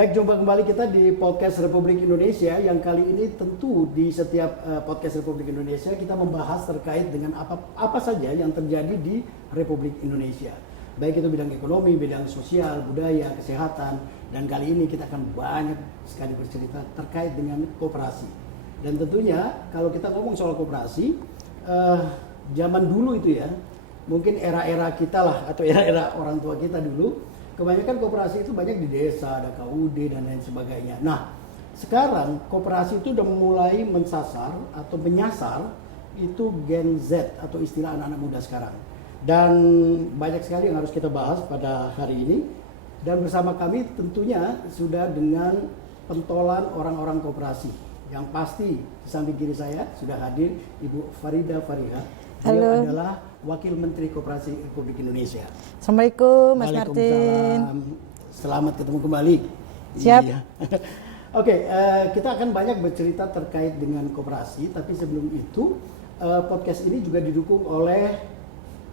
Baik, jumpa kembali kita di Podcast Republik Indonesia yang kali ini tentu di setiap Podcast Republik Indonesia kita membahas terkait dengan apa saja yang terjadi di Republik Indonesia. Baik itu bidang ekonomi, bidang sosial, budaya, kesehatan, dan kali ini kita akan banyak sekali bercerita terkait dengan koperasi. Dan tentunya kalau kita ngomong soal koperasi, zaman dulu itu ya, mungkin era-era kita lah atau era-era orang tua kita dulu, kebanyakan koperasi itu banyak di desa, ada KUD dan lain sebagainya. Nah, sekarang koperasi itu udah mulai mensasar atau menyasar itu Gen Z atau istilah anak-anak muda sekarang. Dan banyak sekali yang harus kita bahas pada hari ini. Dan bersama kami tentunya sudah dengan pentolan orang-orang koperasi. Yang pasti di samping kiri saya sudah hadir Ibu Farida Fariha. Beliau adalah Wakil Menteri Koperasi Republik Indonesia. Assalamualaikum Mas Martin. Selamat ketemu kembali. Siap. Iya. Oke, kita akan banyak bercerita terkait dengan koperasi, tapi sebelum itu podcast ini juga didukung oleh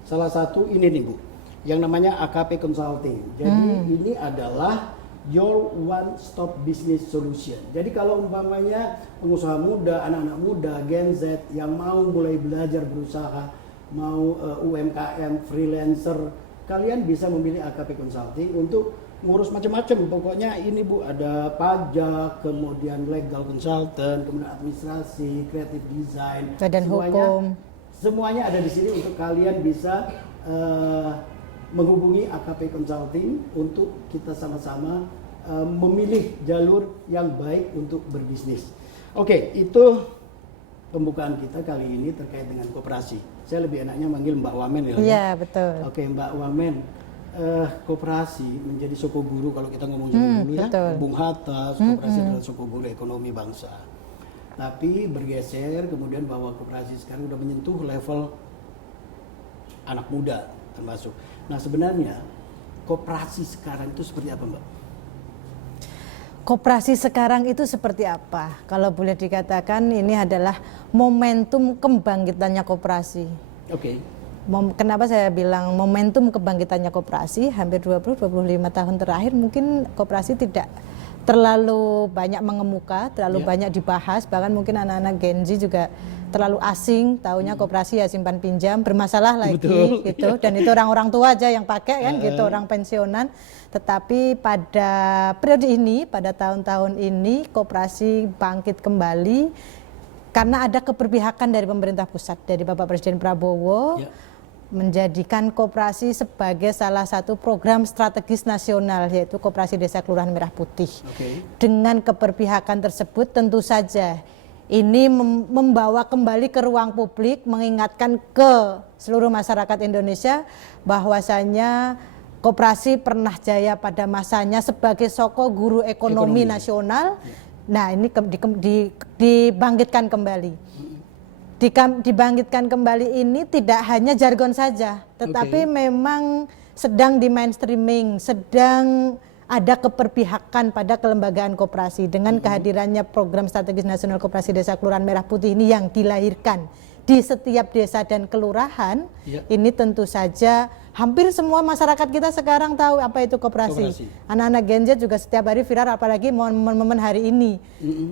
salah satu ini nih Bu, yang namanya AKP Consulting. Jadi ini adalah Your One Stop Business Solution. Jadi kalau umpamanya pengusaha muda, anak-anak muda, Gen Z yang mau mulai belajar berusaha, mau UMKM, freelancer, kalian bisa memilih AKP Consulting untuk ngurus macam-macam. Pokoknya ini Bu, ada pajak, kemudian legal consultant, kemudian administrasi, creative design, badan hukum. Semuanya ada di sini untuk kalian bisa menghubungi AKP Consulting untuk kita sama-sama memilih jalur yang baik untuk berbisnis. Oke, itu pembukaan kita kali ini terkait dengan koperasi. Saya lebih enaknya manggil Mbak Wamen ya. Iya, betul. Oke, Mbak Wamen, koperasi menjadi suku guru kalau kita ngomong dulu ya. Bung Hatta, koperasi adalah suku guru ekonomi bangsa. Tapi bergeser kemudian bahwa koperasi sekarang udah menyentuh level anak muda termasuk. Nah, sebenarnya koperasi sekarang itu seperti apa, Mbak? Koperasi sekarang itu seperti apa? Kalau boleh dikatakan ini adalah momentum kebangkitannya koperasi. Oke. Kenapa saya bilang momentum kebangkitannya koperasi? Hampir 20-25 tahun terakhir mungkin koperasi tidak terlalu banyak mengemuka, terlalu banyak dibahas, bahkan mungkin anak-anak Gen Z juga terlalu asing, taunya koperasi ya simpan pinjam, bermasalah lagi. Betul. Gitu. Dan itu orang-orang tua aja yang pakai kan gitu, orang pensiunan. Tetapi pada periode ini, pada tahun-tahun ini koperasi bangkit kembali karena ada keberpihakan dari pemerintah pusat, dari Bapak Presiden Prabowo. Menjadikan koperasi sebagai salah satu program strategis nasional, yaitu Koperasi Desa Kelurahan Merah Putih. Dengan keberpihakan tersebut tentu saja ini membawa kembali ke ruang publik, mengingatkan ke seluruh masyarakat Indonesia bahwasanya koperasi pernah jaya pada masanya sebagai soko guru ekonomi nasional. Nah, ini dibangkitkan kembali. Dibangkitkan kembali ini tidak hanya jargon saja, tetapi memang sedang di mainstreaming, sedang ada keberpihakan pada kelembagaan koperasi dengan kehadirannya program strategis nasional Koperasi Desa Kelurahan Merah Putih ini yang dilahirkan di setiap desa dan kelurahan. Ini tentu saja hampir semua masyarakat kita sekarang tahu apa itu koperasi. Anak-anak Gen Z juga setiap hari viral, apalagi momen-momen hari ini.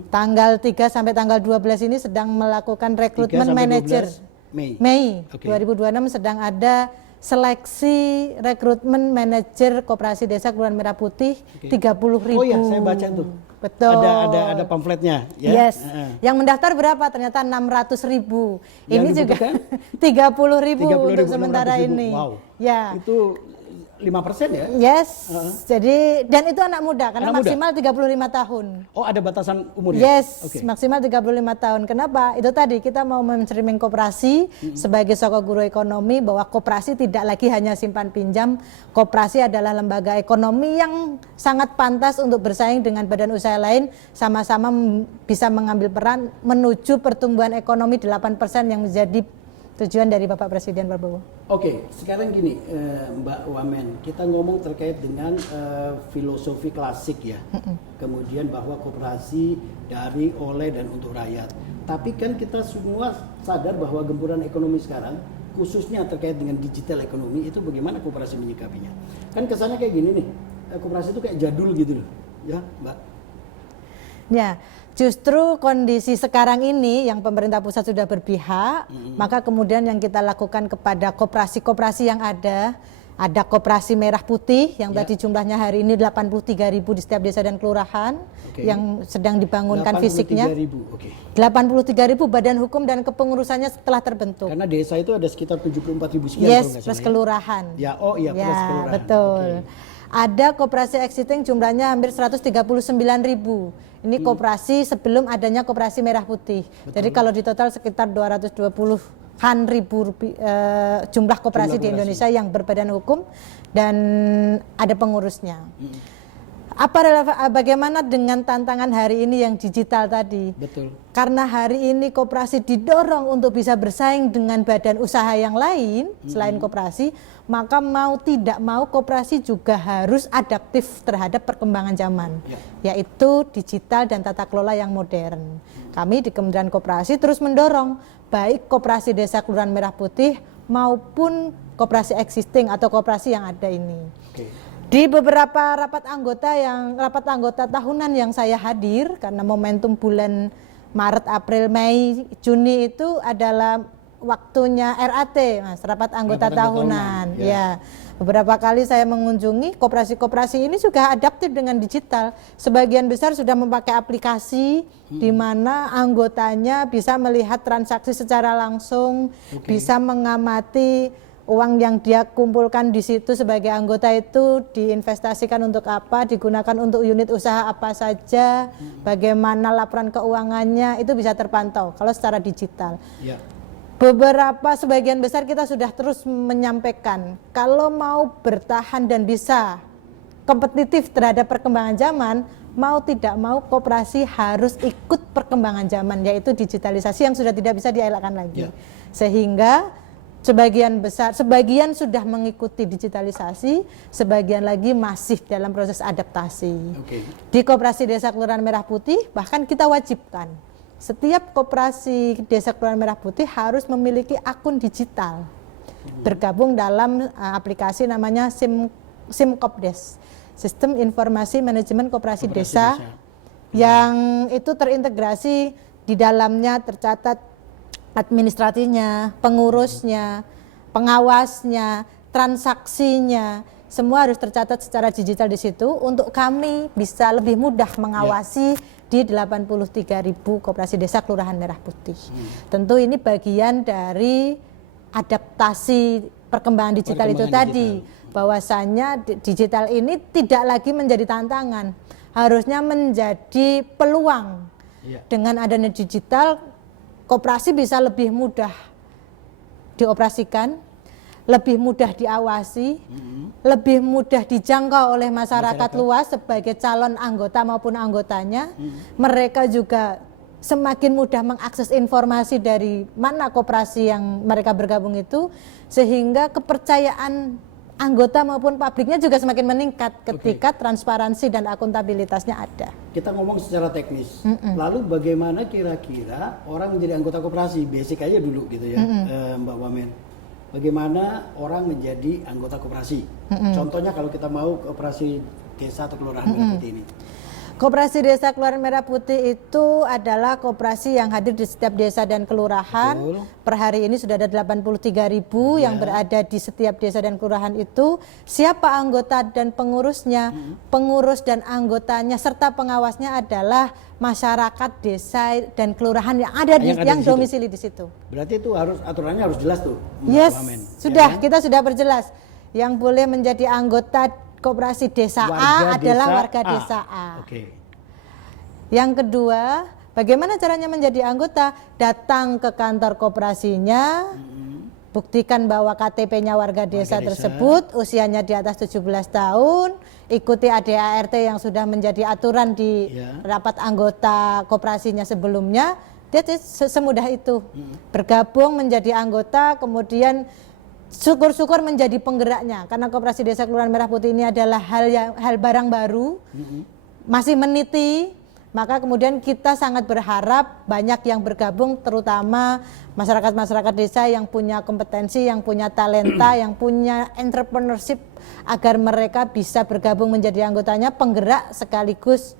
Tanggal 3 sampai tanggal 12 ini sedang melakukan rekrutmen manajer. Mei 2026 sedang ada seleksi rekrutmen manajer Koperasi Desa Kelurahan Merah Putih 30.000. Oh iya, saya baca tuh. Betul. Ada pamfletnya. Ya? Yes. Yang mendaftar berapa? Ternyata 600.000. Ini juga 30.000 untuk sementara ini. Wow. Ya. Itu 5% ya? Yes. Jadi dan itu anak muda karena anak maksimal 35 tahun. Oh, ada batasan umur ya? Yes, maksimal 35 tahun. Kenapa? Itu tadi kita mau men-streaming koperasi sebagai soko guru ekonomi, bahwa koperasi tidak lagi hanya simpan pinjam. Koperasi adalah lembaga ekonomi yang sangat pantas untuk bersaing dengan badan usaha lain, sama-sama bisa mengambil peran menuju pertumbuhan ekonomi 8% yang menjadi tujuan dari Bapak Presiden Prabowo. Oke, sekarang gini Mbak Wamen, kita ngomong terkait dengan filosofi klasik ya. Kemudian bahwa koperasi dari, oleh, dan untuk rakyat. Tapi kan kita semua sadar bahwa gempuran ekonomi sekarang, khususnya terkait dengan digital ekonomi, itu bagaimana koperasi menyikapinya. Kan kesannya kayak gini nih, koperasi itu kayak jadul gitu loh. ya Mbak. Ya, justru kondisi sekarang ini yang pemerintah pusat sudah berpihak, maka kemudian yang kita lakukan kepada koperasi-koperasi yang ada koperasi merah putih yang tadi jumlahnya hari ini 83.000 di setiap desa dan kelurahan yang sedang dibangunkan fisiknya. 83.000 badan hukum dan kepengurusannya setelah terbentuk. Karena desa itu ada sekitar 74.000 sekian. Yes, plus kelurahan. Ya, plus kelurahan. Betul. Ada koperasi existing jumlahnya hampir 139.000. Ini koperasi sebelum adanya koperasi merah putih. Jadi kalau di total sekitar 220-an ribu jumlah koperasi di Indonesia yang berbadan hukum dan ada pengurusnya. Bagaimana dengan tantangan hari ini yang digital tadi? Betul. Karena hari ini koperasi didorong untuk bisa bersaing dengan badan usaha yang lain selain koperasi, maka mau tidak mau koperasi juga harus adaptif terhadap perkembangan zaman, yaitu digital dan tata kelola yang modern. Kami di Kementerian Koperasi terus mendorong baik koperasi desa kelurahan merah putih maupun koperasi existing atau koperasi yang ada ini. Di beberapa rapat anggota tahunan yang saya hadir, karena momentum bulan Maret, April, Mei, Juni itu adalah waktunya RAT, Mas, rapat anggota tahunan. Ya. Beberapa kali saya mengunjungi koperasi-koperasi ini juga adaptif dengan digital. Sebagian besar sudah memakai aplikasi di mana anggotanya bisa melihat transaksi secara langsung, bisa mengamati uang yang dia kumpulkan di situ sebagai anggota itu diinvestasikan untuk apa, digunakan untuk unit usaha apa saja, bagaimana laporan keuangannya, itu bisa terpantau kalau secara digital. Sebagian besar kita sudah terus menyampaikan kalau mau bertahan dan bisa kompetitif terhadap perkembangan zaman, mau tidak mau koperasi harus ikut perkembangan zaman, yaitu digitalisasi yang sudah tidak bisa dielakkan lagi. Sehingga sebagian sudah mengikuti digitalisasi, sebagian lagi masih dalam proses adaptasi. Di koperasi desa kelurahan merah putih bahkan kita wajibkan setiap koperasi desa kelurahan merah putih harus memiliki akun digital, bergabung dalam aplikasi namanya SIMKOPDES, Sistem Informasi Manajemen Koperasi Desa, yang itu terintegrasi di dalamnya tercatat administrasinya, pengurusnya, pengawasnya, transaksinya, semua harus tercatat secara digital di situ untuk kami bisa lebih mudah mengawasi di 83.000 koperasi desa kelurahan merah putih. Tentu ini bagian dari adaptasi perkembangan digital itu tadi, bahwasanya digital ini tidak lagi menjadi tantangan, harusnya menjadi peluang. Dengan adanya digital, koperasi bisa lebih mudah dioperasikan, lebih mudah diawasi, lebih mudah dijangkau oleh masyarakat luas sebagai calon anggota maupun anggotanya. Mereka juga semakin mudah mengakses informasi dari mana koperasi yang mereka bergabung itu, sehingga kepercayaan anggota maupun pabriknya juga semakin meningkat ketika transparansi dan akuntabilitasnya ada. Kita ngomong secara teknis. Lalu bagaimana kira-kira orang menjadi anggota koperasi? Basic aja dulu gitu ya, Mbak Wamen. Bagaimana orang menjadi anggota koperasi? Contohnya kalau kita mau koperasi desa atau kelurahan merah putih ini. Koperasi Desa Kelurahan Merah Putih itu adalah koperasi yang hadir di setiap desa dan kelurahan. Per hari ini sudah ada 83.000 yang berada di setiap desa dan kelurahan itu. Siapa anggota dan pengurusnya? Pengurus dan anggotanya serta pengawasnya adalah masyarakat desa dan kelurahan yang ada yang domisili di situ. Berarti itu aturannya harus jelas tuh. Yes, sudah kita sudah perjelas. Yang boleh menjadi anggota koperasi desa A adalah warga desa A. Yang kedua, bagaimana caranya menjadi anggota? Datang ke kantor koperasinya, buktikan bahwa KTP-nya warga desa tersebut, usianya di atas 17 tahun, ikuti ADART yang sudah menjadi aturan di rapat anggota koperasinya sebelumnya. Dia semudah itu. Bergabung menjadi anggota, kemudian syukur-syukur menjadi penggeraknya, karena koperasi desa kelurahan merah putih ini adalah hal barang baru, masih meniti, maka kemudian kita sangat berharap banyak yang bergabung, terutama masyarakat-masyarakat desa yang punya kompetensi, yang punya talenta, yang punya entrepreneurship, agar mereka bisa bergabung menjadi anggotanya, penggerak sekaligus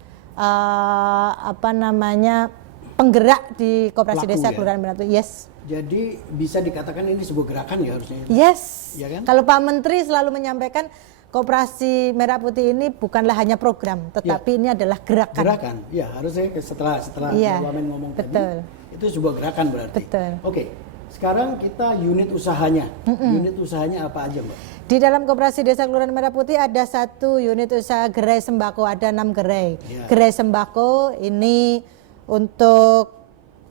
penggerak di Koperasi Pelaku, Desa ya? Kelurahan Merah Putih. Yes. Jadi bisa dikatakan ini sebuah gerakan ya harusnya. Yes. Ya kan? Kalau Pak Menteri selalu menyampaikan Koperasi Merah Putih ini bukanlah hanya program, tetapi ini adalah gerakan. Gerakan, ya harusnya setelah Iya, Wamen ngomong betul. tadi, itu sebuah gerakan berarti. Betul. Oke, sekarang kita unit usahanya. Unit usahanya apa aja, Mbak? Di dalam Koperasi Desa Kelurahan Merah Putih ada satu unit usaha gerai sembako, ada 6 gerai. Ya. Gerai sembako ini untuk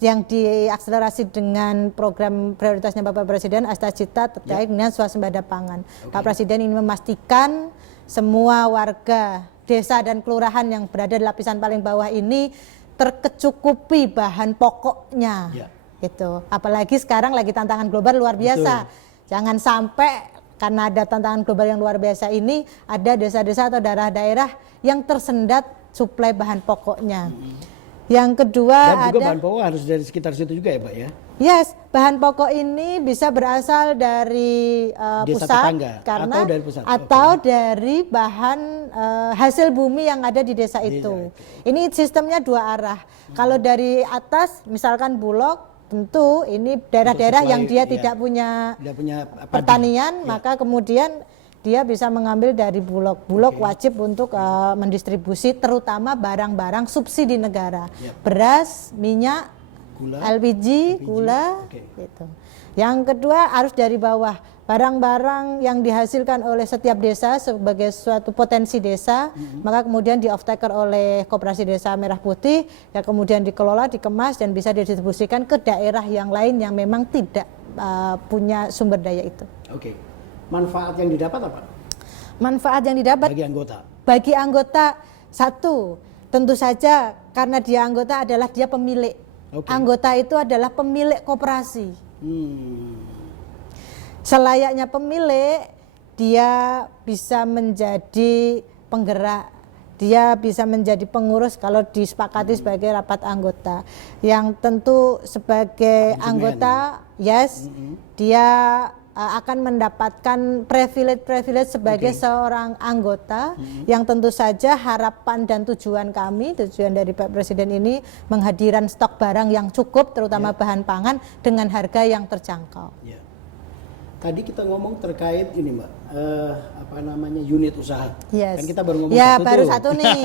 yang diakselerasi dengan program prioritasnya Bapak Presiden Asta Cita terkait dengan swasembada pangan. Pak Presiden ingin memastikan semua warga desa dan kelurahan yang berada di lapisan paling bawah ini terkecukupi bahan pokoknya. Ya. Gitu. Apalagi sekarang lagi tantangan global luar biasa. Jangan sampai karena ada tantangan global yang luar biasa ini, ada desa-desa atau daerah-daerah yang tersendat suplai bahan pokoknya. Yang kedua Dan juga ada bahan pokok harus dari sekitar situ juga ya, Pak ya? yes, bahan pokok ini bisa berasal dari Desa pusat tetangga, karena atau dari pusat. atau dari bahan hasil bumi yang ada di desa itu. Ini sistemnya dua arah. Kalau dari atas misalkan Bulog, tentu ini daerah-daerah yang dia tidak punya padi. pertanian, maka kemudian dia bisa mengambil dari Bulog. Bulog wajib untuk mendistribusi terutama barang-barang subsidi negara. Beras, minyak, Gula, LPG, gula, gitu. Yang kedua harus dari bawah. Barang-barang yang dihasilkan oleh setiap desa sebagai suatu potensi desa, maka kemudian di off-taker oleh Koperasi Desa Merah Putih, ya kemudian dikelola, dikemas dan bisa didistribusikan ke daerah yang lain yang memang tidak punya sumber daya itu. Oke. Manfaat yang didapat apa? Manfaat yang didapat bagi anggota satu, tentu saja karena dia anggota adalah dia pemilik. Anggota itu adalah pemilik koperasi. Selayaknya pemilik, dia bisa menjadi penggerak, dia bisa menjadi pengurus kalau disepakati sebagai rapat anggota. Yang tentu sebagai anggota, dia akan mendapatkan privilege sebagai seorang anggota yang tentu saja harapan dan tujuan kami, tujuan dari Pak Presiden ini menghadiran stok barang yang cukup terutama bahan pangan dengan harga yang terjangkau. Tadi kita ngomong terkait ini, Mbak, unit usaha. Kan kita baru ngomong satu nih.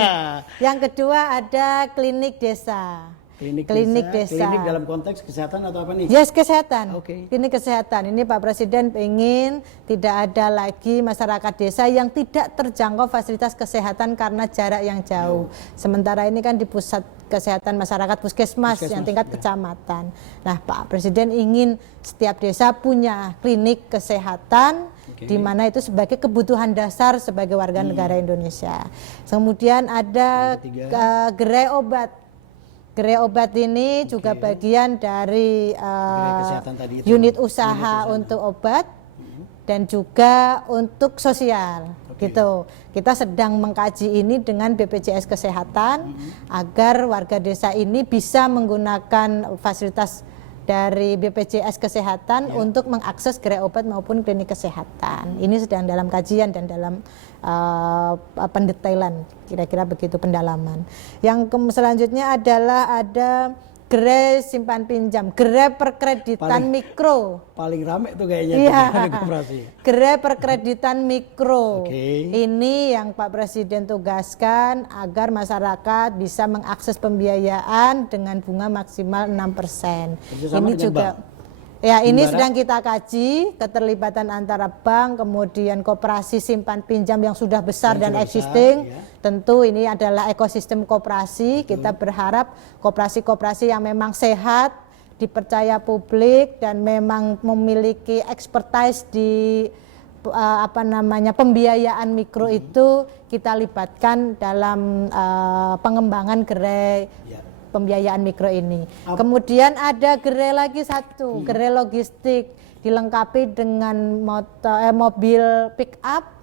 Yang kedua ada klinik desa. Klinik desa. Klinik dalam konteks kesehatan atau apa nih? Yes, kesehatan. Klinik kesehatan. Ini Pak Presiden ingin tidak ada lagi masyarakat desa yang tidak terjangkau fasilitas kesehatan karena jarak yang jauh. Sementara ini kan di pusat kesehatan masyarakat puskesmas yang tingkat kecamatan. Nah, Pak Presiden ingin setiap desa punya klinik kesehatan di mana itu sebagai kebutuhan dasar sebagai warga negara Indonesia. Kemudian ada gerai obat. Gerai obat ini juga bagian dari unit usaha untuk obat dan juga untuk sosial. Gitu. Kita sedang mengkaji ini dengan BPJS Kesehatan agar warga desa ini bisa menggunakan fasilitas dari BPJS Kesehatan untuk mengakses gerai obat maupun klinik kesehatan. Ini sedang dalam kajian dan dalam pendetailan, kira-kira begitu pendalaman. Yang selanjutnya adalah ada gerai simpan pinjam, gerai perkreditan mikro. Paling rame tuh kayaknya koperasi. Gerai perkreditan mikro. Ini yang Pak Presiden tugaskan agar masyarakat bisa mengakses pembiayaan dengan bunga maksimal 6%. Ini juga ini sedang kita kaji keterlibatan antara bank, kemudian koperasi simpan pinjam yang sudah besar dan existing. Tentu ini adalah ekosistem koperasi. Kita berharap koperasi-koperasi yang memang sehat, dipercaya publik dan memang memiliki expertise di pembiayaan mikro itu kita libatkan dalam pengembangan gerai pembiayaan mikro ini. Kemudian ada gerai lagi satu, gerai logistik dilengkapi dengan mobil pick up,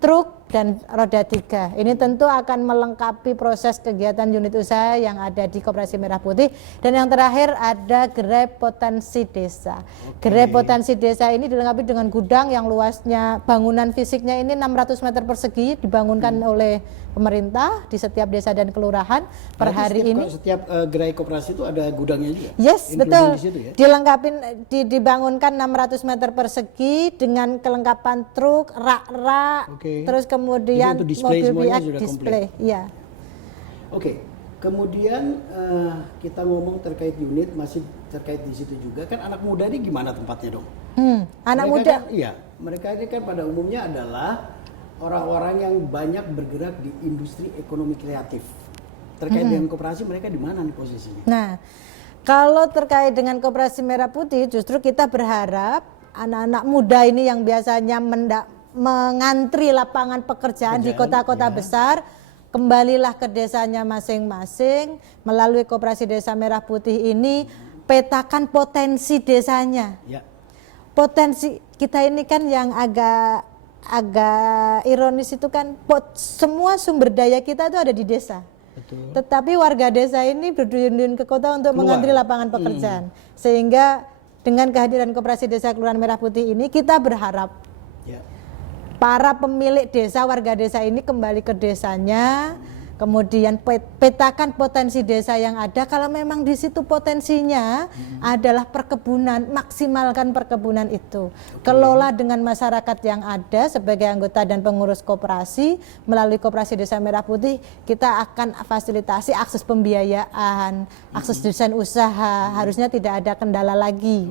truk dan roda 3. Ini tentu akan melengkapi proses kegiatan unit usaha yang ada di Koperasi Merah Putih. Dan yang terakhir ada gerai potensi desa. Gerai potensi desa ini dilengkapi dengan gudang yang luasnya bangunan fisiknya ini 600 meter persegi, dibangunkan oleh pemerintah di setiap desa dan kelurahan. Per hari ini setiap gerai koperasi itu ada gudangnya juga. Yes, Including betul. di situ ya? Dilengkapin, dibangunkan 600 meter persegi dengan kelengkapan truk, rak-rak, terus kemudian Jadi untuk display mobil semuanya biak sudah display. Iya. Oke. Kemudian kita ngomong terkait unit, masih terkait di situ juga kan anak muda ini gimana tempatnya dong? Anak Mereka muda. kan, iya, mereka ini kan pada umumnya adalah orang-orang yang banyak bergerak di industri ekonomi kreatif. Terkait dengan koperasi, mereka di mana nih posisinya? Nah, kalau terkait dengan Koperasi Merah Putih, justru kita berharap anak-anak muda ini yang biasanya mengantri lapangan pekerjaan di kota-kota besar, kembalilah ke desanya masing-masing. Melalui Koperasi Desa Merah Putih ini, petakan potensi desanya. Ya. Potensi kita ini kan yang agak ironis itu kan, semua sumber daya kita itu ada di desa. Betul. Tetapi warga desa ini berduyun-duyun ke kota untuk mengantri lapangan pekerjaan. Sehingga dengan kehadiran Koperasi Desa Kelurahan Merah Putih ini, kita berharap para pemilik desa, warga desa ini kembali ke desanya, kemudian petakan potensi desa yang ada. Kalau memang di situ potensinya adalah perkebunan, maksimalkan perkebunan itu. Kelola dengan masyarakat yang ada sebagai anggota dan pengurus koperasi. Melalui Koperasi Desa Merah Putih, kita akan fasilitasi akses pembiayaan, akses desain usaha, harusnya tidak ada kendala lagi.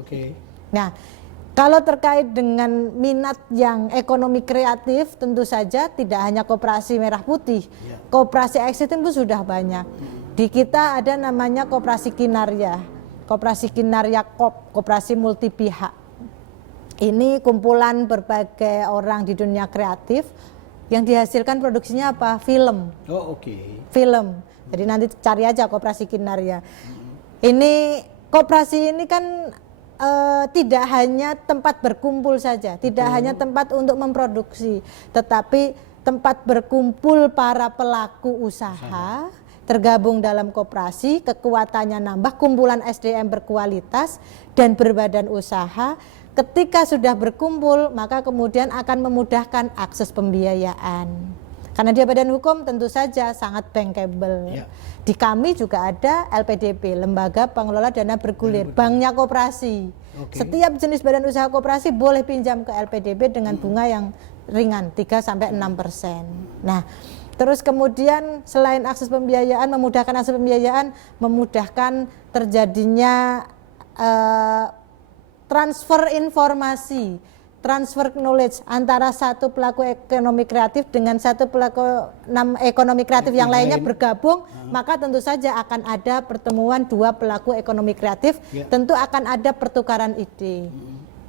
Nah, kalau terkait dengan minat yang ekonomi kreatif, tentu saja tidak hanya Koperasi Merah Putih, koperasi ekstrim pun sudah banyak. Di kita ada namanya Koperasi Kinarya, Koperasi Kinarya Koperasi multi pihak. Ini kumpulan berbagai orang di dunia kreatif yang dihasilkan produksinya apa? Film. Film. Jadi nanti cari aja Koperasi Kinarya. Ini koperasi ini kan tidak hanya tempat berkumpul saja, tidak hanya tempat untuk memproduksi, tetapi tempat berkumpul para pelaku usaha, tergabung dalam koperasi, kekuatannya nambah, kumpulan SDM berkualitas dan berbadan usaha. Ketika sudah berkumpul, maka kemudian akan memudahkan akses pembiayaan. Karena dia badan hukum tentu saja sangat bankable. Di kami juga ada LPDP, Lembaga Pengelola Dana Bergulir, banknya koperasi. Setiap jenis badan usaha koperasi boleh pinjam ke LPDP dengan bunga yang ringan 3-6%. Nah, terus kemudian selain akses pembiayaan, memudahkan akses pembiayaan, memudahkan terjadinya transfer informasi, transfer knowledge antara satu pelaku ekonomi kreatif dengan satu pelaku ekonomi kreatif yang lainnya bergabung, maka tentu saja akan ada pertemuan dua pelaku ekonomi kreatif, tentu akan ada pertukaran ide.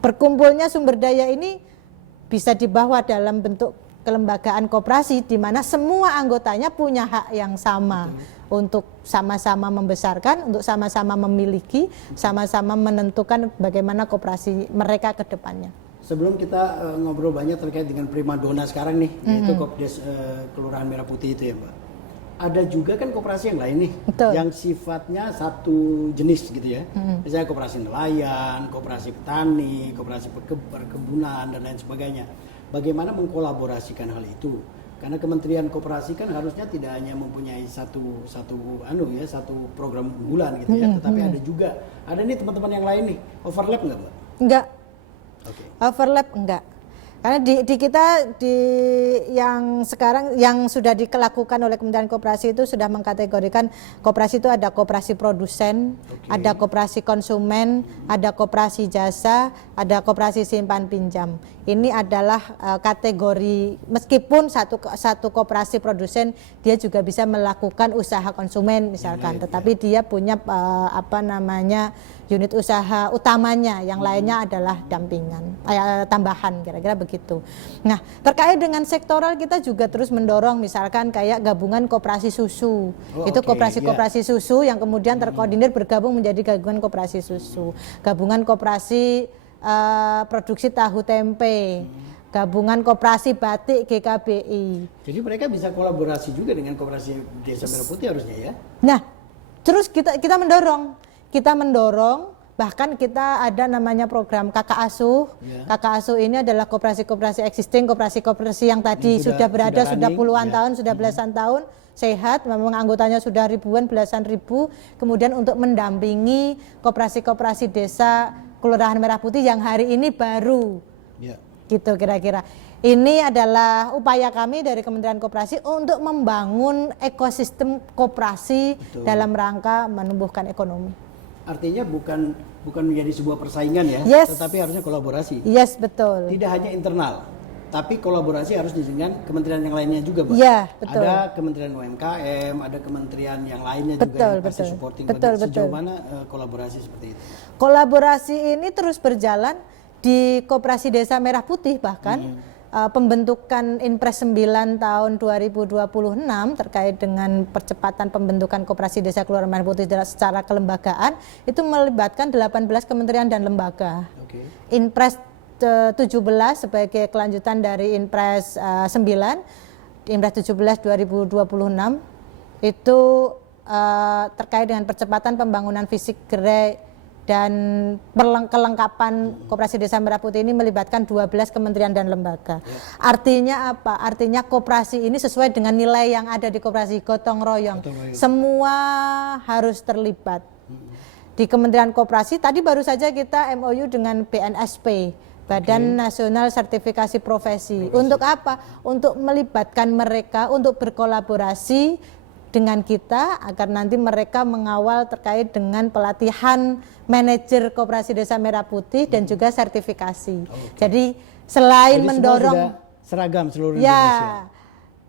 Berkumpulnya sumber daya ini bisa dibawa dalam bentuk kelembagaan koperasi di mana semua anggotanya punya hak yang sama untuk sama-sama membesarkan, untuk sama-sama memiliki, sama-sama menentukan bagaimana koperasi mereka ke depannya. Sebelum kita ngobrol banyak terkait dengan primadona sekarang nih, yaitu Kopdes Kelurahan Merah Putih itu ya Mbak. Ada juga kan koperasi yang lain nih, yang sifatnya satu jenis gitu ya. Misalnya koperasi nelayan, koperasi petani, koperasi perkebunan dan lain sebagainya. Bagaimana mengkolaborasikan hal itu? Karena Kementerian Koperasi kan harusnya tidak hanya mempunyai satu program unggulan gitu ya, tetapi ada juga nih teman-teman yang lain nih. Overlap nggak Mbak? Enggak. Overlap enggak. Karena di kita yang sekarang yang sudah dilakukan oleh Kementerian Koperasi itu sudah mengkategorikan koperasi itu ada koperasi produsen, ada koperasi konsumen, ada koperasi jasa, ada koperasi simpan pinjam. Ini adalah kategori, meskipun satu koperasi produsen dia juga bisa melakukan usaha konsumen misalkan, tetapi dia punya unit usaha utamanya, yang lainnya adalah dampingan, tambahan kira-kira begitu. Nah, terkait dengan sektoral kita juga terus mendorong misalkan kayak gabungan koperasi susu. Itu koperasi susu yang kemudian terkoordinir bergabung menjadi gabungan koperasi susu. Gabungan koperasi produksi tahu tempe. Gabungan Koperasi Batik GKBI. Jadi mereka bisa kolaborasi juga dengan Koperasi Desa Merah Putih harusnya ya. Nah, terus kita mendorong, bahkan kita ada namanya program Kakak Asuh. Kakak Asuh ini adalah koperasi-koperasi existing, koperasi-koperasi yang tadi sudah berada sudah puluhan tahun, sudah belasan tahun, sehat, memang anggotanya sudah ribuan, belasan ribu. Kemudian untuk mendampingi koperasi-koperasi desa Kelurahan Merah Putih yang hari ini baru. Gitu kira-kira. Ini adalah upaya kami dari Kementerian Koperasi untuk membangun ekosistem koperasi dalam rangka menumbuhkan ekonomi. Artinya bukan menjadi sebuah persaingan ya, tetapi harusnya kolaborasi. Yes, betul. Tidak hanya internal, tapi kolaborasi harus dengan kementerian yang lainnya juga, Mbak. Iya, betul. Ada Kementerian UMKM, ada kementerian yang lainnya juga yang pasti supporting. Sejauh mana kolaborasi seperti itu? Kolaborasi ini terus berjalan di Koperasi Desa Merah Putih, bahkan pembentukan Inpres 9 tahun 2026 terkait dengan percepatan pembentukan Koperasi Desa Kelurahan Merah Putih secara kelembagaan itu melibatkan 18 kementerian dan lembaga. Inpres 17 sebagai kelanjutan dari Inpres 9, Inpres 17 2026 itu terkait dengan percepatan pembangunan fisik gerai dan kelengkapan Koperasi Desa Merah Putih ini melibatkan 12 kementerian dan lembaga. Artinya apa? Artinya koperasi ini sesuai dengan nilai yang ada di koperasi, gotong royong. Semua harus terlibat. Di Kementerian Koperasi tadi baru saja kita MOU dengan BNSP, Badan Nasional Sertifikasi Profesi. Untuk apa? Untuk melibatkan mereka untuk berkolaborasi dengan kita agar nanti mereka mengawal terkait dengan pelatihan manajer Koperasi Desa Merah Putih dan juga sertifikasi. Jadi selain mendorong seragam seluruh Indonesia.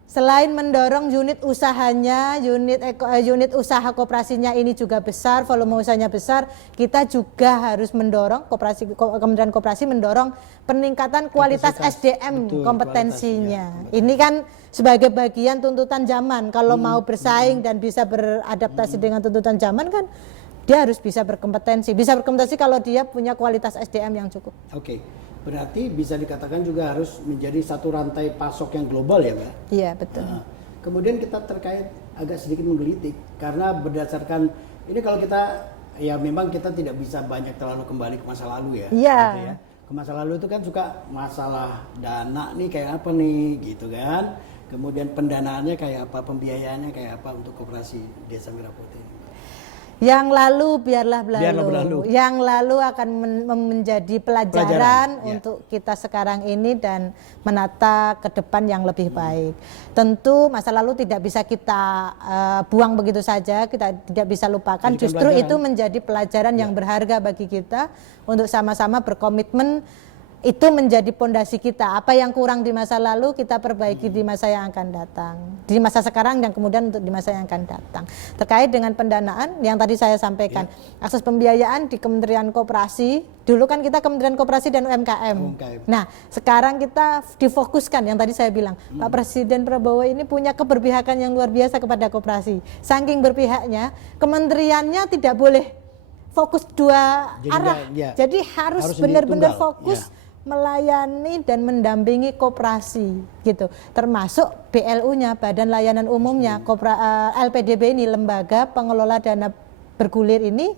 Selain mendorong unit usahanya, unit usaha koperasinya ini juga besar, volume usahanya besar, kita juga harus mendorong Kementerian Koperasi mendorong peningkatan kualitas SDM kompetensinya. Ini kan sebagai bagian tuntutan zaman. Kalau mau bersaing dan bisa beradaptasi dengan tuntutan zaman kan dia harus bisa berkompetensi. Bisa berkompetensi kalau dia punya kualitas SDM yang cukup. Berarti bisa dikatakan juga harus menjadi satu rantai pasok yang global ya, Mbak? Iya, betul. Kemudian kita terkait agak sedikit menggelitik karena berdasarkan ini kalau kita ya memang kita tidak bisa banyak terlalu kembali ke masa lalu ya. Iya. Gitu ya. Ke masa lalu itu kan suka masalah dana nih kayak apa nih gitu kan. Kemudian pendanaannya kayak apa, pembiayaannya kayak apa untuk Koperasi Desa Merah Putih. Yang lalu biarlah berlalu. Yang lalu akan menjadi pelajaran untuk kita sekarang ini dan menata ke depan yang lebih baik. Tentu masa lalu tidak bisa kita buang begitu saja, kita tidak bisa lupakan. Justru itu menjadi pelajaran yang berharga bagi kita untuk sama-sama berkomitmen. Itu menjadi pondasi kita. Apa yang kurang di masa lalu kita perbaiki di masa yang akan datang. Di masa sekarang dan kemudian untuk di masa yang akan datang. Terkait dengan pendanaan yang tadi saya sampaikan. Akses pembiayaan di Kementerian Koperasi. Dulu kan kita Kementerian Koperasi dan UMKM. Nah, sekarang kita difokuskan yang tadi saya bilang. Pak Presiden Prabowo ini punya keberpihakan yang luar biasa kepada koperasi. Saking berpihaknya, kementeriannya tidak boleh fokus dua arah. Jadi harus benar-benar fokus melayani dan mendampingi koperasi gitu, termasuk BLU-nya, Badan Layanan Umumnya, LPDB ini lembaga pengelola dana bergulir ini,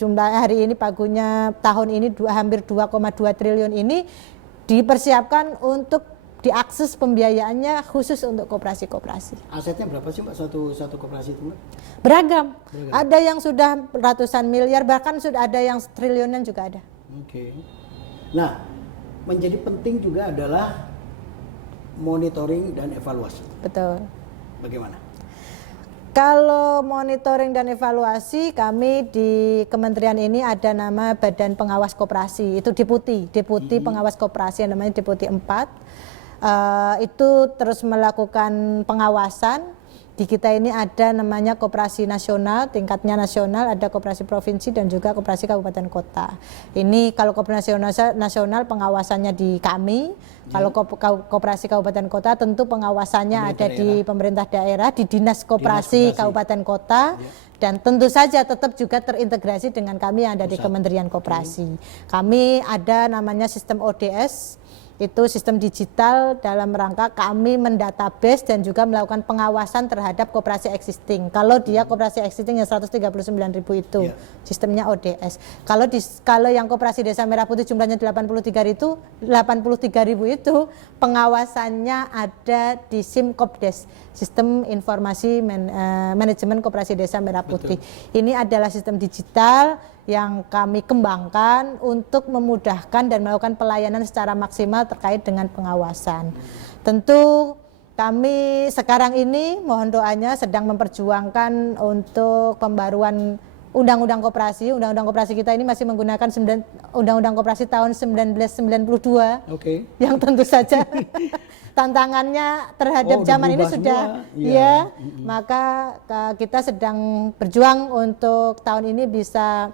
jumlah hari ini pagunya tahun ini hampir 2,2 triliun ini dipersiapkan untuk diakses pembiayaannya khusus untuk koperasi-koperasi. Asetnya berapa sih Mbak satu koperasi itu Mbak? Beragam. Ada yang sudah ratusan miliar, bahkan sudah ada yang triliunan juga ada. Nah, menjadi penting juga adalah monitoring dan evaluasi. Betul. Bagaimana? Kalau monitoring dan evaluasi, kami di kementerian ini ada nama Badan Pengawas Koperasi, itu Deputi Pengawas Koperasi yang namanya Deputi 4. Itu terus melakukan pengawasan. Di kita ini ada namanya koperasi nasional, tingkatnya nasional, ada koperasi provinsi dan juga koperasi kabupaten kota. Ini kalau koperasi nasional pengawasannya di kami, kalau koperasi kabupaten kota tentu pengawasannya ada di pemerintah daerah, di dinas koperasi kabupaten kota, dan tentu saja tetap juga terintegrasi dengan kami yang ada di Kementerian Koperasi. Kami ada namanya sistem ODS, Itu sistem digital dalam rangka kami mendatabase dan juga melakukan pengawasan terhadap koperasi existing. Kalau dia koperasi existing yang 139.000 itu sistemnya ODS. Kalau yang koperasi Desa Merah Putih jumlahnya 83.000 itu pengawasannya ada di SIMKOPDES, Sistem Informasi Manajemen Koperasi Desa Merah Putih. Betul. Ini adalah sistem digital yang kami kembangkan untuk memudahkan dan melakukan pelayanan secara maksimal terkait dengan pengawasan. Tentu kami sekarang ini mohon doanya sedang memperjuangkan untuk pembaruan Undang-Undang Koperasi. Undang-Undang Koperasi kita ini masih menggunakan Undang-Undang Koperasi tahun 1992. Yang tentu saja tantangannya terhadap zaman ini sudah maka kita sedang berjuang untuk tahun ini bisa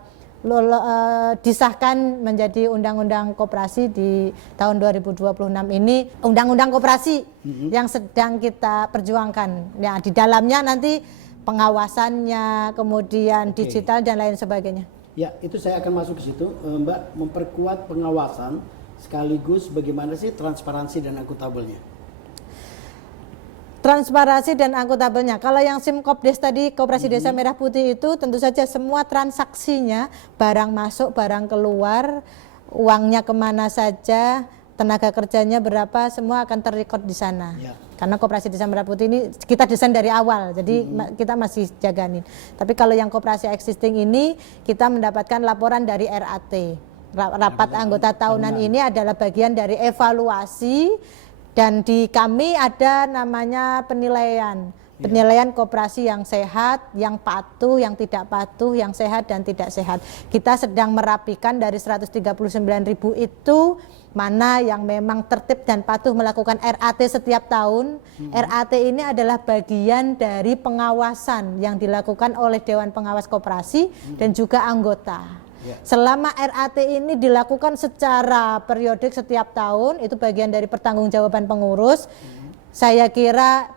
disahkan menjadi Undang-Undang Koperasi di tahun 2026 ini. Undang-Undang Koperasi yang sedang kita perjuangkan. Ya, di dalamnya nanti pengawasannya, kemudian digital dan lain sebagainya. Ya, itu saya akan masuk ke situ, Mbak, memperkuat pengawasan sekaligus bagaimana sih transparansi dan akuntabelnya. Transparansi dan akuntabelnya. Kalau yang SIMKOPDES tadi, Koperasi Desa Merah Putih itu tentu saja semua transaksinya, barang masuk, barang keluar, uangnya kemana saja, tenaga kerjanya berapa, semua akan terrecord di sana. Karena Koperasi Desa Merah Putih ini kita desain dari awal, jadi kita masih jaganin. Tapi kalau yang koperasi existing ini, kita mendapatkan laporan dari RAT. Rapat anggota tahunan ini adalah bagian dari evaluasi. Dan di kami ada namanya penilaian koperasi yang sehat, yang patuh, yang tidak patuh, yang sehat dan tidak sehat. Kita sedang merapikan dari 139.000 itu mana yang memang tertib dan patuh melakukan RAT setiap tahun. RAT ini adalah bagian dari pengawasan yang dilakukan oleh Dewan Pengawas Koperasi dan juga anggota. Selama RAT ini dilakukan secara periodik setiap tahun, itu bagian dari pertanggungjawaban pengurus. Saya kira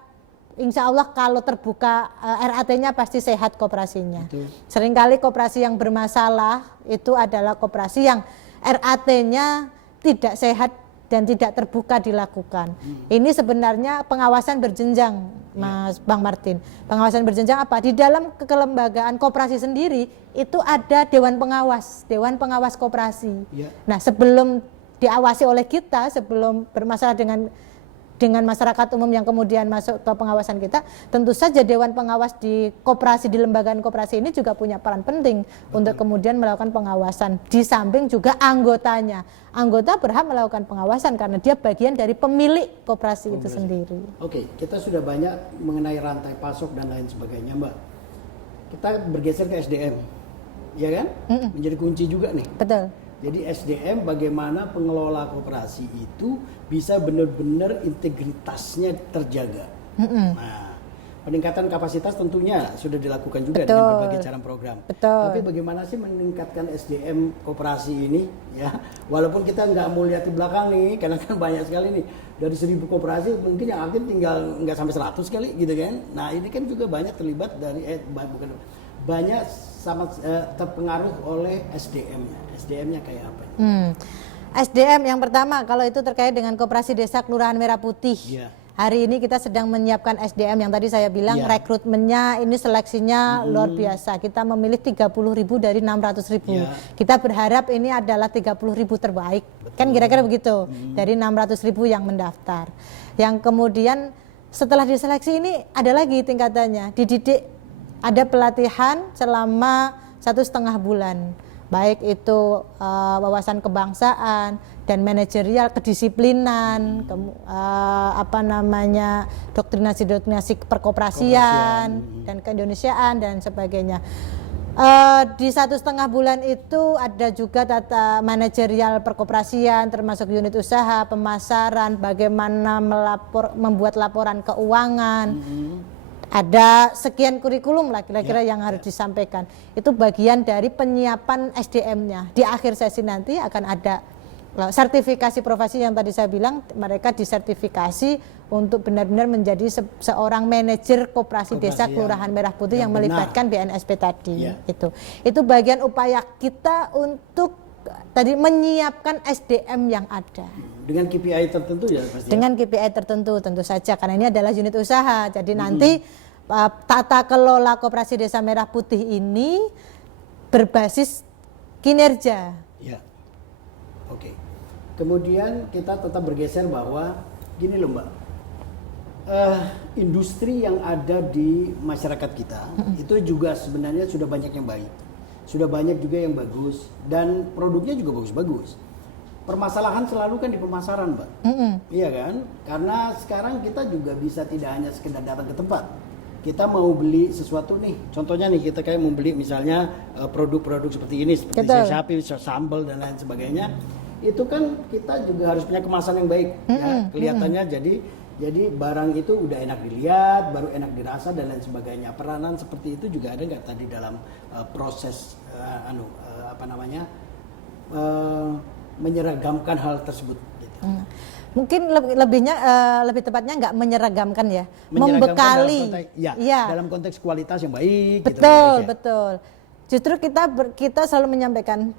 insya Allah kalau terbuka RAT-nya pasti sehat koperasinya. Seringkali koperasi yang bermasalah itu adalah koperasi yang RAT-nya tidak sehat dan tidak terbuka dilakukan. Ini sebenarnya pengawasan berjenjang, Mas Bang Martin. Pengawasan berjenjang apa? Di dalam kelembagaan koperasi sendiri itu ada Dewan Pengawas Koperasi. Nah, sebelum diawasi oleh kita, sebelum bermasalah dengan masyarakat umum yang kemudian masuk ke pengawasan kita, tentu saja Dewan Pengawas di koperasi, di lembagaan koperasi ini juga punya peran penting untuk kemudian melakukan pengawasan. Di samping juga anggotanya. Anggota berhak melakukan pengawasan karena dia bagian dari pemilik koperasi itu sendiri. Oke, kita sudah banyak mengenai rantai pasok dan lain sebagainya, Mbak. Kita bergeser ke SDM, ya kan? Menjadi kunci juga nih. Betul. Jadi SDM bagaimana pengelola koperasi itu bisa benar-benar integritasnya terjaga. Nah, peningkatan kapasitas tentunya sudah dilakukan juga dengan berbagai cara program. Tapi bagaimana sih meningkatkan SDM koperasi ini? Ya, walaupun kita nggak mau lihat di belakang nih, karena kan banyak sekali nih dari 1.000 koperasi mungkin yang aktif tinggal nggak sampai 100 kali gitu kan. Nah ini kan juga banyak terlibat dari banyak sama terpengaruh oleh SDM-nya. SDM-nya kayak apa? SDM yang pertama kalau itu terkait dengan Koperasi Desa Kelurahan Merah Putih. Hari ini kita sedang menyiapkan SDM yang tadi saya bilang rekrutmennya ini seleksinya luar biasa. Kita memilih 30.000 dari 600.000. Kita berharap ini adalah 30.000 terbaik. Kan kira-kira begitu. Dari 600.000 yang mendaftar. Yang kemudian setelah diseleksi ini ada lagi tingkatannya. Dididik, ada pelatihan selama 1,5 bulan. Baik itu wawasan kebangsaan dan manajerial, kedisiplinan, doktrinasi perkoperasian dan keindonesiaan dan sebagainya. Di 1,5 bulan itu ada juga tata manajerial perkoperasian termasuk unit usaha, pemasaran, bagaimana membuat laporan keuangan. Ada sekian kurikulum lah kira-kira yang harus disampaikan. Itu bagian dari penyiapan SDM-nya. Di akhir sesi nanti akan ada sertifikasi profesi yang tadi saya bilang, mereka disertifikasi untuk benar-benar menjadi seorang manajer koperasi desa Kelurahan Merah Putih yang melibatkan BNSP tadi. Itu bagian upaya kita untuk tadi menyiapkan SDM yang ada. Dengan KPI tertentu ya pasti. Dengan KPI tertentu tentu saja, karena ini adalah unit usaha. Jadi nanti tata kelola Koperasi Desa Merah Putih ini berbasis kinerja. Ya. Oke. Kemudian kita tetap bergeser bahwa gini loh Mbak. Industri yang ada di masyarakat kita itu juga sebenarnya sudah banyak yang baik. Sudah banyak juga yang bagus dan produknya juga bagus-bagus. Permasalahan selalu kan di pemasaran, Mbak. Iya kan? Karena sekarang kita juga bisa tidak hanya sekedar datang ke tempat. Kita mau beli sesuatu nih. Contohnya nih kita kayak mau beli misalnya produk-produk seperti ini, seperti sapi, sambal dan lain sebagainya. Itu kan kita juga harus punya kemasan yang baik, ya. Kelihatannya jadi barang itu udah enak dilihat, baru enak dirasa dan lain sebagainya. Peranan seperti itu juga ada nggak tadi dalam proses menyeragamkan hal tersebut gitu. Mungkin lebih tepatnya nggak menyeragamkan ya, Membekali dalam konteks kualitas yang baik. Betul, betul. Justru kita selalu menyampaikan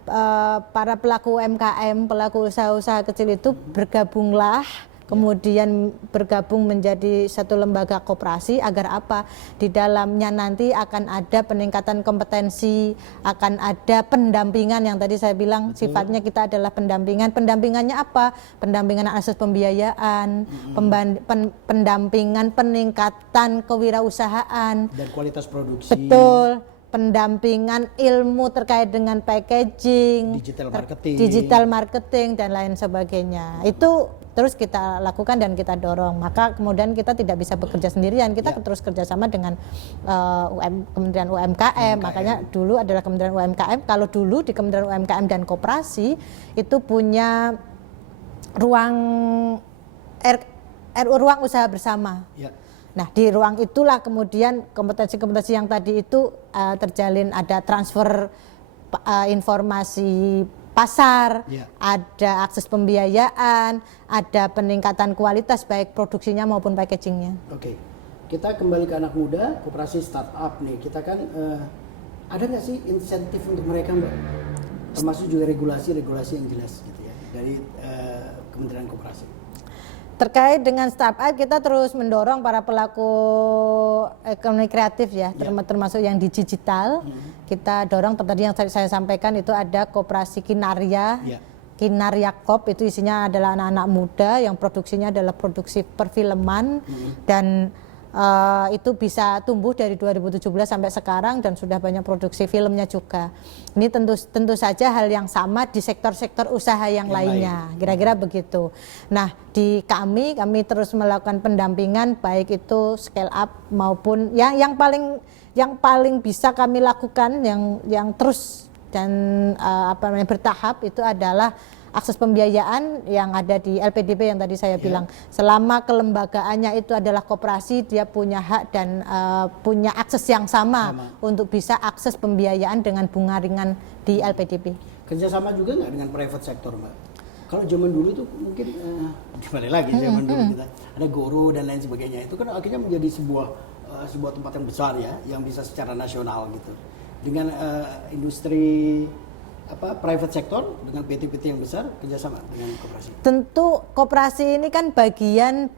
para pelaku UMKM, pelaku usaha-usaha kecil itu bergabunglah, kemudian bergabung menjadi satu lembaga koperasi agar apa? Di dalamnya nanti akan ada peningkatan kompetensi, akan ada pendampingan yang tadi saya bilang. Betul. Sifatnya kita adalah pendampingan. Pendampingannya apa? Pendampingan akses pembiayaan, pendampingan peningkatan kewirausahaan dan kualitas produksi. Betul. Pendampingan ilmu terkait dengan packaging, digital marketing dan lain sebagainya. Itu terus kita lakukan dan kita dorong. Maka kemudian kita tidak bisa bekerja sendirian, kita terus kerjasama dengan Kementerian UMKM. Makanya dulu adalah Kementerian UMKM. Kalau dulu di Kementerian UMKM dan Koperasi itu punya ruang usaha bersama. Nah, di ruang itulah kemudian kompetensi-kompetensi yang tadi itu terjalin, ada transfer informasi pasar, ada akses pembiayaan, ada peningkatan kualitas baik produksinya maupun packagingnya. Oke, kita kembali ke anak muda, koperasi startup nih. Kita kan ada nggak sih insentif untuk mereka, Mbak? Termasuk juga regulasi yang jelas gitu ya dari Kementerian Koperasi. Terkait dengan startup, kita terus mendorong para pelaku ekonomi kreatif ya, termasuk yang di digital. Kita dorong, tadi yang saya sampaikan itu ada Koperasi Kinarya, Kinarya Corp, itu isinya adalah anak-anak muda yang produksinya adalah produksi perfilman dan itu bisa tumbuh dari 2017 sampai sekarang dan sudah banyak produksi filmnya juga. Ini tentu saja hal yang sama di sektor-sektor usaha yang lainnya, kira-kira begitu. Nah, di kami terus melakukan pendampingan baik itu scale up maupun yang paling bisa kami lakukan yang terus dan bertahap itu adalah akses pembiayaan yang ada di LPDP yang tadi saya bilang. Selama kelembagaannya itu adalah koperasi, dia punya hak dan punya akses yang sama untuk bisa akses pembiayaan dengan bunga ringan di LPDP. Kerjasama juga nggak dengan private sector, Mbak? Kalau zaman dulu tuh mungkin gimana lagi zaman dulu kita ada Goro dan lain sebagainya, itu kan akhirnya menjadi sebuah tempat yang besar ya, yang bisa secara nasional gitu. Dengan industri private sector dengan PT-PT yang besar kerjasama dengan koperasi. Tentu koperasi ini kan bagian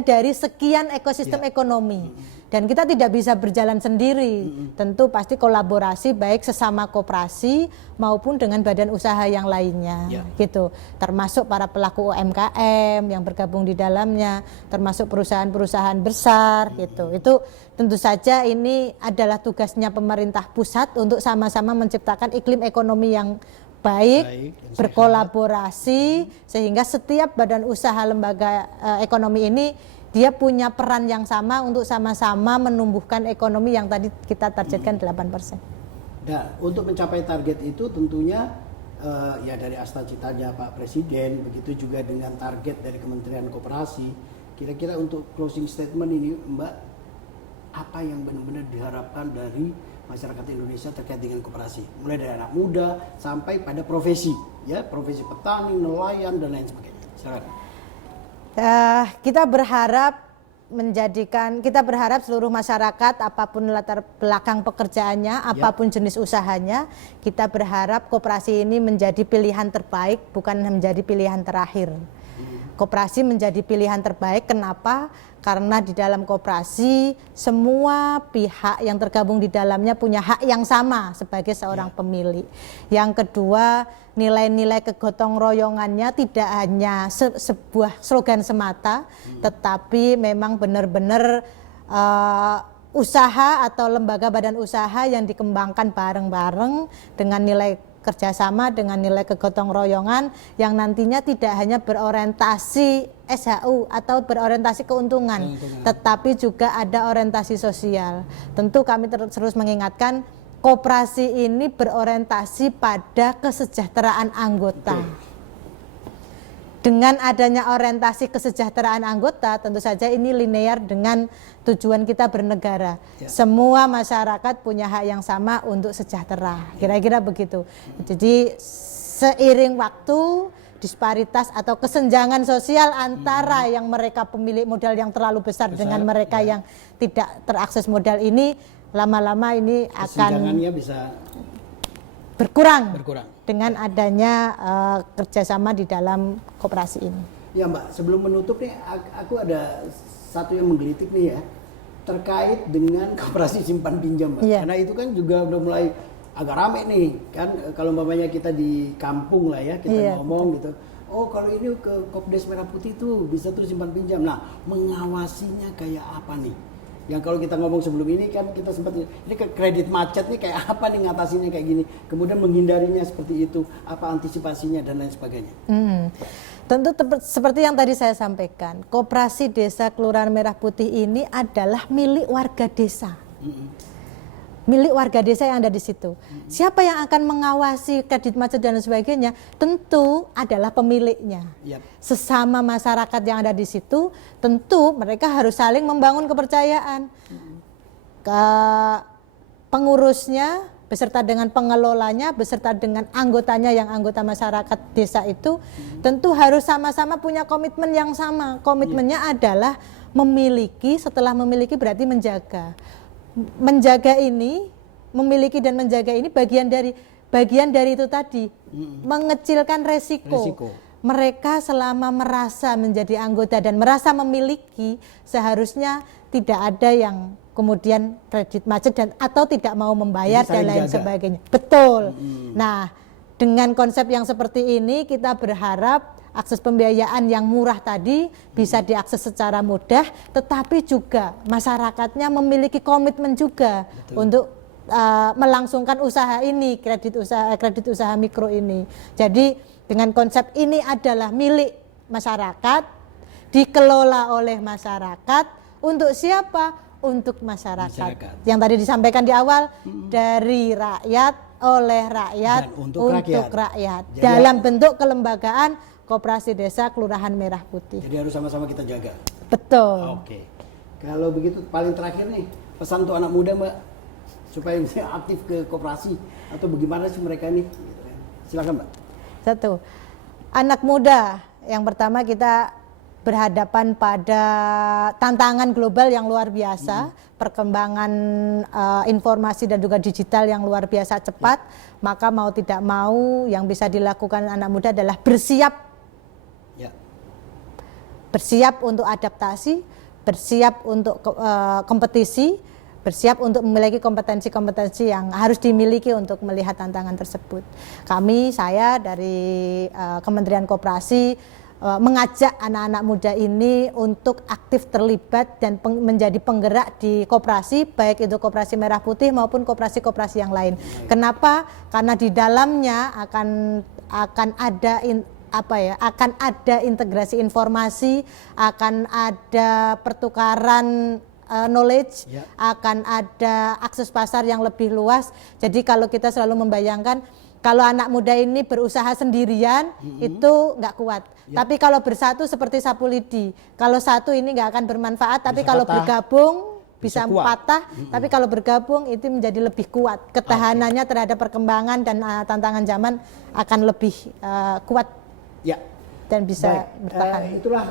dari sekian ekosistem ekonomi dan kita tidak bisa berjalan sendiri. Tentu pasti kolaborasi baik sesama koperasi maupun dengan badan usaha yang lainnya, gitu. Termasuk para pelaku UMKM yang bergabung di dalamnya, termasuk perusahaan-perusahaan besar, gitu. Itu tentu saja ini adalah tugasnya pemerintah pusat untuk sama-sama menciptakan iklim ekonomi yang baik berkolaborasi sehingga setiap badan usaha lembaga ekonomi ini dia punya peran yang sama untuk sama-sama menumbuhkan ekonomi yang tadi kita targetkan 8%. Nah, untuk mencapai target itu tentunya ya dari asta-citanya Pak Presiden, begitu juga dengan target dari Kementerian Koperasi. Kira-kira untuk closing statement ini, Mbak, apa yang benar-benar diharapkan dari masyarakat Indonesia terkait dengan koperasi, mulai dari anak muda sampai pada profesi, ya, profesi petani, nelayan dan lain sebagainya. Silakan. Kita berharap seluruh masyarakat apapun latar belakang pekerjaannya, apapun jenis usahanya, kita berharap koperasi ini menjadi pilihan terbaik, bukan menjadi pilihan terakhir. koperasi menjadi pilihan terbaik. Kenapa? Karena di dalam koperasi semua pihak yang tergabung di dalamnya punya hak yang sama sebagai seorang pemilik. Yang kedua, nilai-nilai kegotong royongannya tidak hanya sebuah slogan semata, tetapi memang benar-benar usaha atau lembaga badan usaha yang dikembangkan bareng-bareng dengan nilai kerjasama, dengan nilai kegotong royongan yang nantinya tidak hanya berorientasi SHU atau berorientasi keuntungan, tetapi juga ada orientasi sosial. Tentu kami terus mengingatkan koperasi ini berorientasi pada kesejahteraan anggota. Dengan adanya orientasi kesejahteraan anggota, tentu saja ini linear dengan tujuan kita bernegara. Semua masyarakat punya hak yang sama untuk sejahtera. Kira-kira begitu. Jadi seiring waktu, disparitas atau kesenjangan sosial antara yang mereka pemilik modal yang terlalu besar dengan mereka yang tidak terakses modal ini, lama-lama ini akan bisa berkurang dengan adanya kerjasama di dalam koperasi ini. Ya Mbak, sebelum menutup nih, aku ada satu yang menggelitik nih ya, terkait dengan koperasi simpan pinjam Mbak. Karena itu kan juga udah mulai agak rame nih, kan kalau umpamanya kita di kampung lah ya, kita ngomong gitu, oh kalau ini ke Kopdes Merah Putih tuh bisa tuh simpan pinjam. Nah, mengawasinya kayak apa nih? Yang kalau kita ngomong sebelum ini kan kita sempat ini ke kredit macet nih kayak apa nih ngatasinnya kayak gini, kemudian menghindarinya seperti itu, apa antisipasinya dan lain sebagainya. Tentu seperti yang tadi saya sampaikan, Koperasi Desa Kelurahan Merah Putih ini adalah milik warga desa. Milik warga desa yang ada di situ. Siapa yang akan mengawasi kredit macet dan sebagainya? Tentu adalah pemiliknya. Sesama masyarakat yang ada di situ, tentu mereka harus saling membangun kepercayaan. Pengurusnya beserta dengan pengelolanya, beserta dengan anggotanya yang anggota masyarakat desa itu, tentu harus sama-sama punya komitmen yang sama. Komitmennya adalah memiliki, setelah memiliki berarti menjaga. Menjaga ini, memiliki dan menjaga ini bagian dari itu tadi, mengecilkan resiko. Mereka selama merasa menjadi anggota dan merasa memiliki, seharusnya tidak ada yang kemudian kredit macet dan atau tidak mau membayar dan lain sebagainya. Betul. Nah, dengan konsep yang seperti ini kita berharap akses pembiayaan yang murah tadi bisa diakses secara mudah, tetapi juga masyarakatnya memiliki komitmen juga untuk melangsungkan usaha ini, kredit usaha mikro ini. Jadi dengan konsep ini adalah milik masyarakat, dikelola oleh masyarakat, untuk siapa? Untuk masyarakat. Yang tadi disampaikan di awal, dari rakyat, oleh rakyat, untuk rakyat. Dalam bentuk kelembagaan Koperasi Desa Kelurahan Merah Putih. Jadi harus sama-sama kita jaga. Betul. Oke. Kalau begitu paling terakhir nih, pesan untuk anak muda Mbak, supaya bisa aktif ke koperasi atau bagaimana sih mereka nih? Silakan Mbak. Satu, anak muda, yang pertama kita berhadapan pada tantangan global yang luar biasa, perkembangan informasi dan juga digital yang luar biasa cepat, maka mau tidak mau yang bisa dilakukan anak muda adalah bersiap. Bersiap untuk adaptasi, bersiap untuk kompetisi, bersiap untuk memiliki kompetensi-kompetensi yang harus dimiliki untuk melihat tantangan tersebut. Saya dari Kementerian Koperasi mengajak anak-anak muda ini untuk aktif terlibat dan menjadi penggerak di koperasi, baik itu Koperasi Merah Putih maupun koperasi-koperasi yang lain. Kenapa? Karena di dalamnya akan ada integrasi informasi, akan ada pertukaran knowledge, akan ada akses pasar yang lebih luas. Jadi kalau kita selalu membayangkan kalau anak muda ini berusaha sendirian itu nggak kuat. Tapi kalau bersatu seperti sapu lidi, kalau satu ini nggak akan bermanfaat. Tapi kalau bergabung bisa patah. Tapi kalau bergabung itu menjadi lebih kuat. Ketahanannya terhadap perkembangan dan tantangan zaman akan lebih kuat. Dan bisa bertahan. Itulah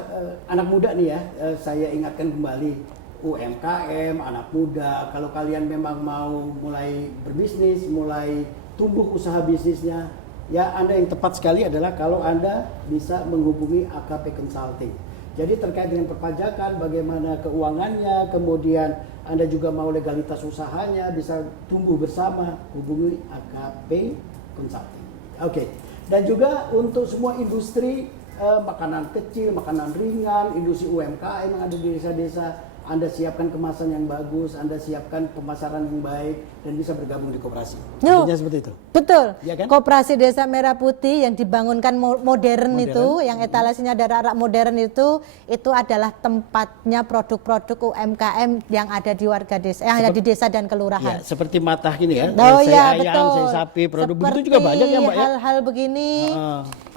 anak muda nih ya. Saya ingatkan kembali UMKM, anak muda. Kalau kalian memang mau mulai berbisnis, mulai tumbuh usaha bisnisnya, Ya, Anda yang tepat sekali adalah kalau Anda bisa menghubungi AKP Consulting. Jadi terkait dengan perpajakan, bagaimana keuangannya, kemudian Anda juga mau legalitas usahanya, bisa tumbuh bersama, hubungi AKP Consulting. Oke. Dan juga untuk semua industri makanan kecil, makanan ringan, industri UMKM yang ada di desa-desa, Anda siapkan kemasan yang bagus, Anda siapkan pemasaran yang baik, dan bisa bergabung di koperasi. Intinya seperti itu. Betul. Ya kan? Koperasi Desa Merah Putih yang dibangunkan modern itu, yang etalasenya dari arah modern itu adalah tempatnya produk-produk UMKM yang ada di warga desa, yang ada di desa dan kelurahan. Ya, seperti matah gini ya. Oh saya ya, ayam, betul. saya sapi, produk Seperti begitu juga banyak ya Mbak ya. hal-hal begini,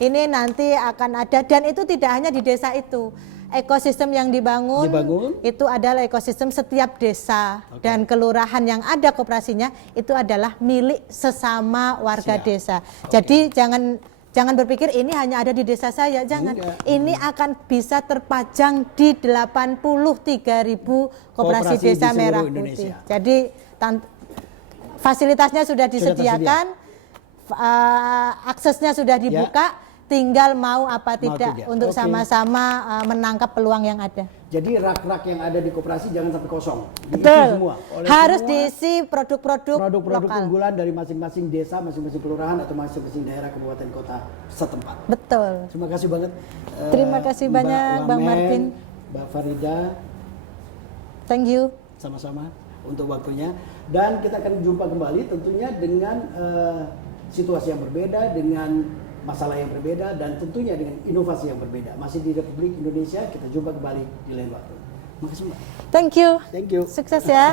ini nanti akan ada, dan itu tidak hanya di desa itu. Ekosistem yang dibangun itu adalah ekosistem setiap desa dan kelurahan yang ada koperasinya itu adalah milik sesama warga desa. Jadi jangan berpikir ini hanya ada di desa saya, jangan. Ini akan bisa terpajang di 83.000 koperasi desa di Merah Indonesia. Putih. Jadi fasilitasnya sudah disediakan, aksesnya sudah dibuka. Tinggal mau apa tidak untuk sama-sama menangkap peluang yang ada. Jadi rak-rak yang ada di koperasi jangan sampai kosong. Diisi Betul. semua. Harus diisi produk-produk lokal. unggulan dari masing-masing desa, masing-masing kelurahan atau masing-masing daerah kabupaten kota setempat. Betul. Terima kasih banget. Terima kasih banyak Bang Martin. Mbak Farida. Thank you. Sama-sama untuk waktunya. Dan kita akan jumpa kembali tentunya dengan situasi yang berbeda, dengan masalah yang berbeda, dan tentunya dengan inovasi yang berbeda. Masih di Republik Indonesia, kita jumpa kembali di lain waktu. Makasih Mbak. Thank you. Thank you. Sukses ya.